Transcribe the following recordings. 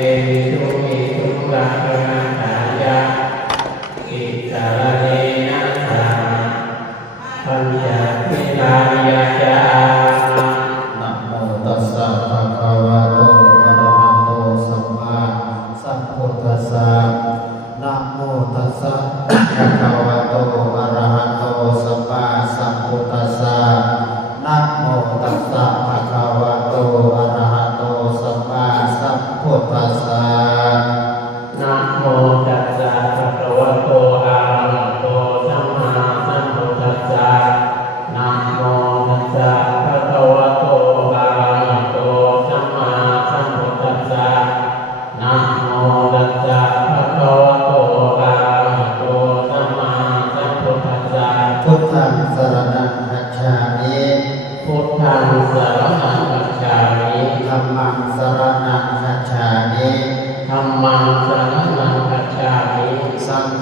เอตุมิทุลักนันตายะอิสารเนนะสาปัญญาพิลายะจานะโมตัสสะภะคะวะโตอะระหะโตสัมมาสัมพุทัสสะนะโมตัสสะภะคะวะโตอะระหะโตสัมมาสัมพุทัสสะนะโมตัสสะ พุ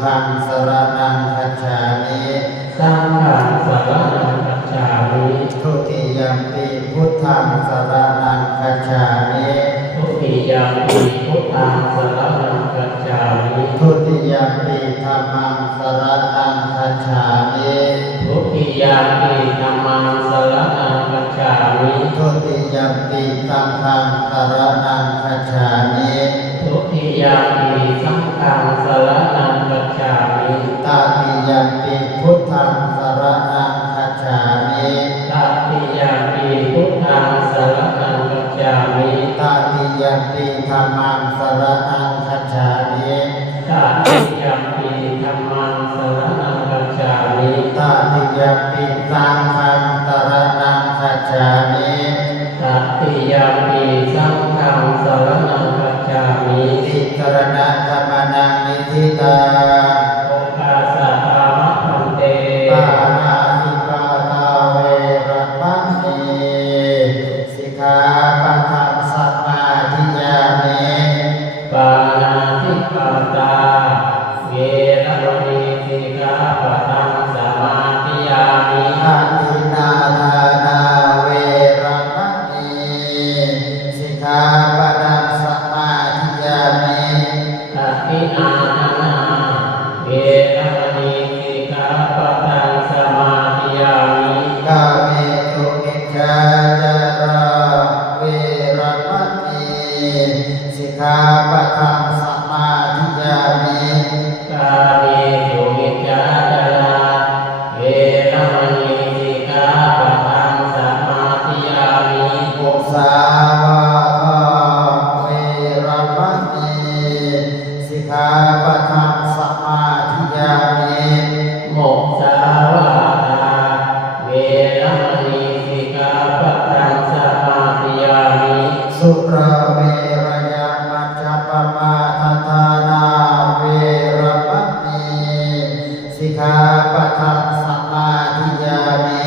สังฆังสรณังคัจฉามิสังฆังสรณังคัจฉามิทุติยัมปิพุทธังสรณังคัจฉามิทุติยมปีพุทธังสรณังคัจฉามิทุติยัมปิธัมมังสรณังคัจฉามิทุติยมปีธัมมังสรณังคัจฉามิทุติยัมปิสังฆังสรณังคัจฉามิทุติยม ปิธัมมังสรณังคัจฉามิตติยมปีธัมมังสรณังคัจฉามิตาติยัมปิสังฆังสรณังคัจฉามิตติยมปีสังฆังสรณังคัจฉามิติสรณะธรรมนังนิทิตา ติ สิกขาปะทังสัมมาทิยามิโมกสาวาทาเวรมณีสิกขาปะทังสมาธิยามิสุราเมรยามัจจปมาทธานาเวระมังนีสิกขาปะทังสัมมาทิยามิ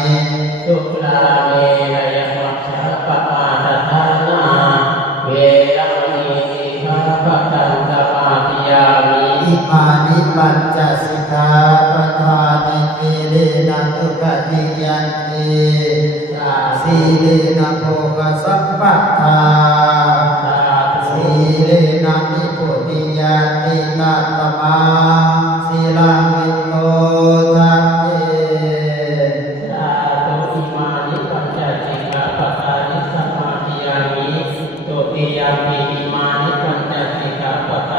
สุราิมานิปัญจสิกขาปทานิมีเลนะทุกขิยันติสีเลนะโภคสัพพทาสีเลนะนิปุติยาตินาตมาสีลามิโตทันเตติมานิปัญจสิกขาปัทานิสัมมาทิยามิโตติยามิ